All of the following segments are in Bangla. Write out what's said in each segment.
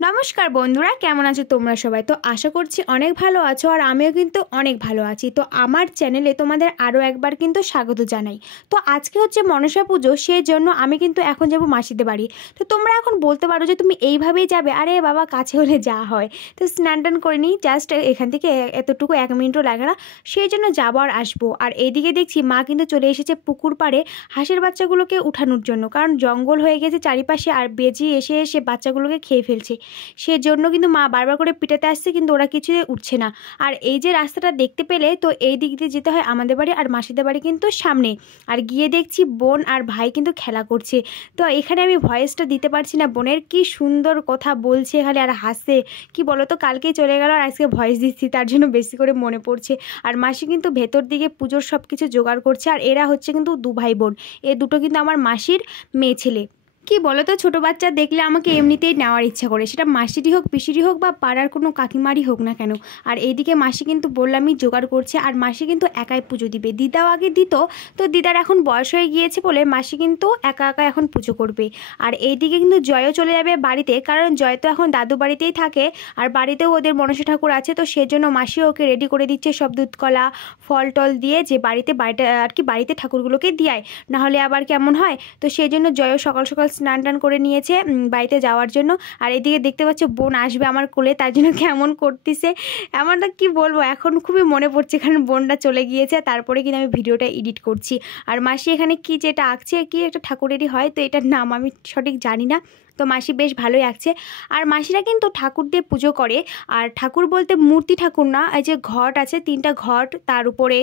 নমস্কার বন্ধুরা, কেমন আছো তোমরা সবাই? তো আশা করছি অনেক ভালো আছো, আর আমিও কিন্তু অনেক ভালো আছি। তো আমার চ্যানেলে তোমাদের আরও একবার কিন্তু স্বাগত জানাই। তো আজকে হচ্ছে মনসা পুজো, সেই জন্য আমি কিন্তু এখন যাব মাসিদের বাড়ি। তো তোমরা এখন বলতে পারো যে তুমি এইভাবেই যাবে। আরে বাবা, কাছে হলে যা হয়। তো স্নান টান করে নিই, জাস্ট এখান থেকে এতটুকু 1 মিনিটও লাগে না, সেই জন্য যাবো আর আসবো। আর এইদিকে দেখছি মা কিন্তু চলে এসেছে পুকুর পাড়ে হাঁসের বাচ্চাগুলোকে উঠানোর জন্য, কারণ জঙ্গল হয়ে গেছে চারিপাশে, আর বেজি এসে এসে বাচ্চাগুলোকে খেয়ে ফেলছে। সেজন্য কিন্তু মা বারবার করে পিটাতে আসছে, কিন্তু ওরা কিছুই উঠছে না। আর এই যে রাস্তাটা দেখতে পেলে, তো এই দিক দিয়ে যেতে হয় আমাদের বাড়ি, আর মাসিদের বাড়ি কিন্তু সামনে। আর গিয়ে দেখছি বোন আর ভাই কিন্তু খেলা করছে। তো এখানে আমি ভয়েসটা দিতে পারছি না, বোনের কি সুন্দর কথা বলছে এখানে আর হাসছে। কি বলো তো, কালকেই চলে গেল আর আজকে ভয়েস দিচ্ছি, তার জন্য বেশি করে মনে পড়ছে। আর মাসি কিন্তু ভেতর দিকে পুজোর সব কিছু জোগাড় করছে। আর এরা হচ্ছে কিন্তু 2 ভাই বোন, এ দুটো কিন্তু আমার মাসির মেয়ে ছেলে। কি বলো তো, ছোটো বাচ্চা দেখলে আমাকে এমনিতেই নেওয়ার ইচ্ছা করে, সেটা মাসিরই হোক, পিসিরই হোক, বা পাড়ার কোনো কাকিমারই হোক না কেন। আর এইদিকে মাসি কিন্তু বললামই জোগাড় করছে, আর মাসি কিন্তু একাই পুজো দিবে। দিদাও আগে দিত, তো দিদার এখন বয়স হয়ে গিয়েছে বলে মাসি কিন্তু একা একা এখন পুজো করবে। আর এইদিকে কিন্তু জয়ও চলে যাবে বাড়িতে, কারণ জয় তো এখন দাদু বাড়িতেই থাকে, আর বাড়িতেও ওদের মনসা ঠাকুর আছে। তো সেজন্য মাসি ওকে রেডি করে দিচ্ছে সব দুধ কলা ফল টল দিয়ে, যে বাড়িতে আর কি বাড়িতে ঠাকুরগুলোকে দিয়ায়, নাহলে আবার কেমন হয়। তো সেই জন্য জয়ও সকাল সকাল স্নান টান করে নিয়েছে বাড়িতে যাওয়ার জন্য। আর এদিকে দেখতে পাচ্ছ বোন আসবে আমার কোলে, তার জন্য কেমন করতেছে, এমনটা কি বলবো, এখন খুবই মনে পড়ছে, কারণ বোনটা চলে গিয়েছে। তারপরে কিন্তু আমি ভিডিওটা এডিট করছি। আর মাসি এখানে কি যেটা আঁকছে, কি একটা ঠাকুরেরই হয়, তো এটার নাম আমি সঠিক জানি না। তো মাসি বেশ ভালোই আঁকছে। আর মাসিরা কিন্তু ঠাকুর দিয়ে পুজো করে। আর ঠাকুর বলতে মূর্তি ঠাকুর না, এই যে ঘট আছে 3টা ঘট, তার উপরে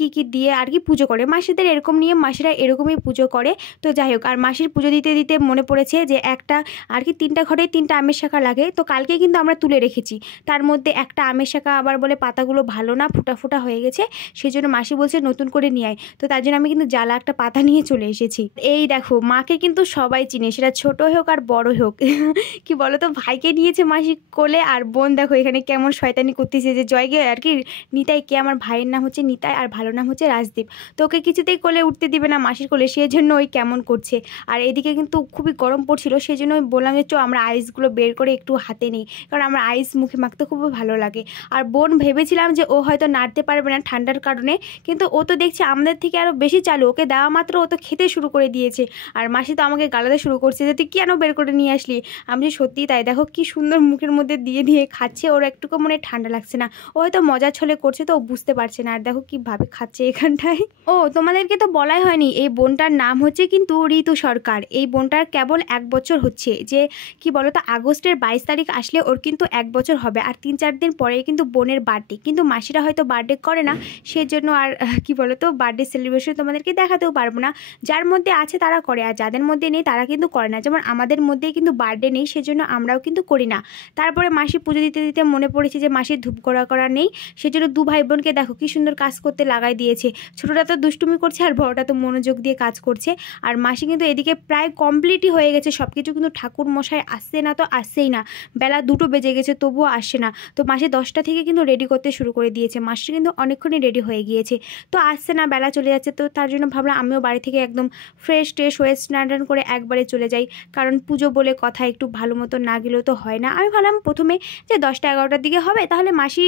কি কি দিয়ে আর কি পুজো করে। মাসিদের এরকম নিয়ে, মাসিরা এরকমই পুজো করে। তো যাই হোক, আর মাসির পুজো দিতে দিতে মনে পড়েছে যে একটা আর কি 3টা ঘরে 3টা আমের শাখা লাগে। তো কালকে কিন্তু আমরা তুলে রেখেছি, তার মধ্যে একটা আমের শাখা আবার বলে পাতাগুলো ভালো না, ফুটা ফুটা হয়ে গেছে, সেই জন্য মাসি বলছে নতুন করে নিয়ে আয়। তো তার জন্য আমি কিন্তু জ্বালা একটা পাতা নিয়ে চলে এসেছি। এই দেখো, মাকে কিন্তু সবাই চিনে, সেটা ছোট হোক আর বড় হোক। কি বলো তো, ভাইকে নিয়েছে মাসি কোলে, আর বোন দেখো এখানে কেমন শয়তানি করতেছে, যে জয়কে আর কি নিতাই, কে আমার ভাইয়ের নাম হচ্ছে নিতাই, আর ভালো নাম হচ্ছে রাজদীপ। তো ওকে কিছুতেই কোলে উঠতে দিবে না মাসির কোলে, সেই জন্য ওই কেমন করছে। আর এদিকে কিন্তু খুবই গরম পড়ছিল, সেই জন্য আমি বললাম যে আমরা আইসগুলো বের করে একটু হাতে নিই, কারণ আমার আইস মুখে মাখতে খুবই ভালো লাগে। আর বোন ভেবেছিলাম যে ও হয়তো নাড়তে পারবে না ঠান্ডার কারণে, কিন্তু ও তো দেখছি আমাদের থেকে আরও বেশি চালু, ওকে দেওয়া মাত্র ও তো খেতে শুরু করে দিয়েছে। আর মাসি তো আমাকে গালাতে শুরু করছে যে তুই কেন বের করে নিয়ে আসলি। আমি যে সত্যিই তাই, দেখো কি সুন্দর মুখের মধ্যে দিয়ে দিয়ে খাচ্ছে, ওর একটুকু মনে ঠান্ডা লাগছে না, ও হয়তো মজা ছলে করছে, তো ও বুঝতে পারছে না। আর দেখো কীভাবে খাচ্ছে এখানটায়। ও তোমাদেরকে তো বলাই হয়নি, এই বোনটার নাম হচ্ছে কিন্তু ঋতু সরকার। এই বোনটার কেবল 1 বছর হচ্ছে, যে কি বলো তো, আগস্টের 22 তারিখ আসলে ওর কিন্তু 1 বছর হবে। আর 3-4 দিন পরে কিন্তু বোনের বার্থডে, কিন্তু মাসিরা হয়তো বার্থডে করে না, সেই জন্য আর কি বলো তো, বার্থডে সেলিব্রেশন তোমাদেরকে দেখাতেও পারবো না। যার মধ্যে আছে তারা করে, আর যাদের মধ্যে নেই তারা কিন্তু করে না। যেমন আমাদের মধ্যেই কিন্তু বার্থডে নেই, সেজন্য আমরাও কিন্তু করি না। তারপরে মাসি পুজো দিতে দিতে মনে পড়েছে যে মাসির ধূপ করা নেই, সেজন্য 2 ভাই বোনকে দেখো কি সুন্দর কাজ করতে লাগাই দিয়েছে। ছোটটা তো দুষ্টুমি করছে, আর বড়টা তো মনোযোগ দিয়ে কাজ করছে। আর মাসি কিন্তু এদিকে প্রায় কমপ্লিটই হয়ে গেছে সব কিছু, কিন্তু ঠাকুর মশাই আসছে না, তো আসছেই না। বেলা 2টো বেজে গেছে, তবুও আসছে না। তো মাসি 10টা থেকে কিন্তু রেডি করতে শুরু করে দিয়েছে, মাসি কিন্তু অনেকক্ষণই রেডি হয়ে গিয়েছে, তো আসছে না, বেলা চলে যাচ্ছে। তো তার জন্য ভাবলাম আমিও বাড়ি থেকে একদম ফ্রেশ ট্রেশ হয়ে স্নান টান করে একবারে চলে যাই, কারণ পুজো বলে কথা, একটু ভালো মতো না গেলেও তো হয় না। আমি ভাবলাম প্রথমে যে 10টা-11টার দিকে হবে, তাহলে মাসি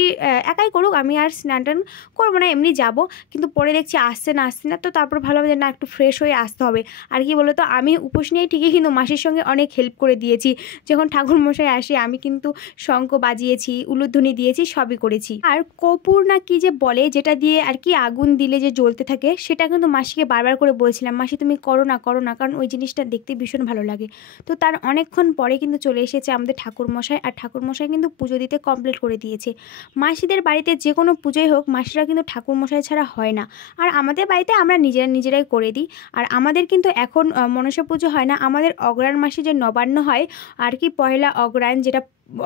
একাই করুক, আমি আর স্নান টান করবো না, এমনি যাব। কিন্তু পরে দেখছি আসছে না। তো তারপর ভাবলাম যে না, একটু ফ্রেশ হয়ে আসতে হবে। আর কি বলো তো, আমি উপোস নিয়ে ঠিকই কিন্তু মাসির সঙ্গে অনেক হেল্প করে দিয়েছি। যখন ঠাকুর মশাই আসে আমি কিন্তু শঙ্খ বাজিয়েছি, উলুধ্বনি দিয়েছি, সবই করেছি। আর কর্পূর না কি যে বলে, যেটা দিয়ে আর কি আগুন দিলে যে জ্বলতে থাকে, সেটা কিন্তু মাসিকে বারবার করে বলছিলাম, মাসি তুমি করো না, কারণ ওই জিনিসটা দেখতে ভীষণ ভালো লাগে। তো তার অনেকক্ষণ পরে কিন্তু চলে এসেছে আমাদের ঠাকুর মশাই, আর ঠাকুর মশাই কিন্তু পুজো দিতে কমপ্লিট করে দিয়েছে। মাসিদের বাড়িতে যে কোনো পুজোই হোক, মাসিরা কিন্তু ঠাকুর মশাই ছাড়া হয় না। আর আমাদের বাড়িতে আমরা নিজেরাই করে দিই। আর আমাদের কিন্তু এখন মনসা পুজো হয় না, আমাদের অগ্রহায়ণ মাসে যে নবান্ন হয় আর কি, পয়লা অগ্রহায়ণ, যেটা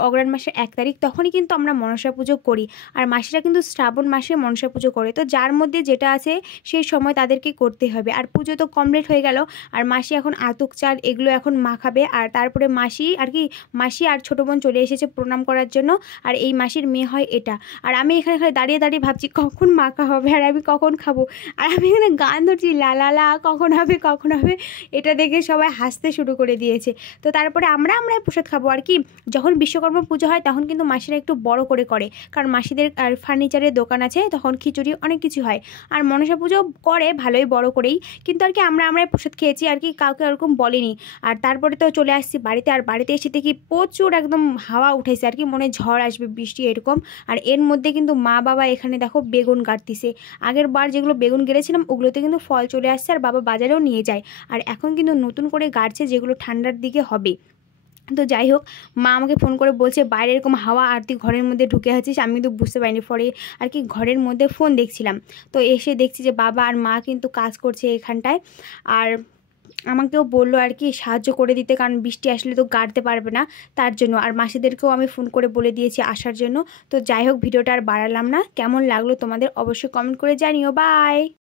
অগ্রহায়ণ মাসের 1 তারিখ, তখনই কিন্তু আমরা মনসা পুজো করি। আর মাসিরা কিন্তু শ্রাবণ মাসে মনসা পুজো করে, তো যার মধ্যে যেটা আছে সেই সময় তাদেরকে করতে হবে। আর পুজো তো কমপ্লিট হয়ে গেল, আর মাসি এখন আতক চাল এগুলো এখন মাখাবে। আর তারপরে মাসি আর ছোটো বোন চলে এসেছে প্রণাম করার জন্য, আর এই মাসির মেয়ে হয় এটা। আর আমি এখানে দাঁড়িয়ে দাঁড়িয়ে ভাবছি কখন মাখা হবে আর আমি কখন খাবো। আর আমি এখানে গান ধরছি লা লা লা, কখন হবে কখন হবে। এটা দেখে সবাই হাসতে শুরু করে দিয়েছে। তো তারপরে আমরা প্রসাদ খাবো। আর কি যখন বিশ্বকর্মা পুজো হয় তখন কিন্তু মাসিরা একটু বড় করে, কারণ মাসিদের আর ফার্নিচারের দোকান আছে, তখন খিচুড়ি অনেক কিছু হয়। আর মনসা পুজো করে ভালোই বড় করেই, কিন্তু আর কি আমরা প্রসাদ খেয়েছি, আর কি কাউকে ওরকম বলেনি। আর তারপরে তো চলে আসছি বাড়িতে, আর বাড়িতে এসে দেখি প্রচুর একদম হাওয়া উঠেছে, আর কি মনে ঝড় আসবে বৃষ্টি এরকম। আর এর মধ্যে কিন্তু মা বাবা এখানে দেখো বেগুন কাটতিছে। আগের বার যেগুলো বেগুন গেড়েছিলাম ওগুলোতে কিন্তু ফল চলে আসছে, আর বাবা বাজারেও নিয়ে যায়। আর এখন কিন্তু নতুন করে গাড়ছে, যেগুলো ঠান্ডার দিকে হবে। তো যাই হোক, মা আমাকে ফোন করে বলছে বাইরে এরকম হাওয়া আর তুই ঘরের মধ্যে ঢুকে আছিস। আমি কিন্তু বুঝতে পারিনি, পরে আর কি ঘরের মধ্যে ফোন দেখছিলাম, তো এসে দেখছি যে বাবা আর মা কিন্তু কাজ করছে এখানটায়। আর আমাকেও বললো আর কি সাহায্য করে দিতে, কারণ বৃষ্টি আসলে তো গাড়তে পারবে না তার জন্য। আর মাসিদেরকেও আমি ফোন করে বলে দিয়েছি আসার জন্য। তো যাই হোক, ভিডিওটা আর বাড়ালাম না। কেমন লাগলো তোমাদের অবশ্যই কমেন্ট করে জানিও। বাই।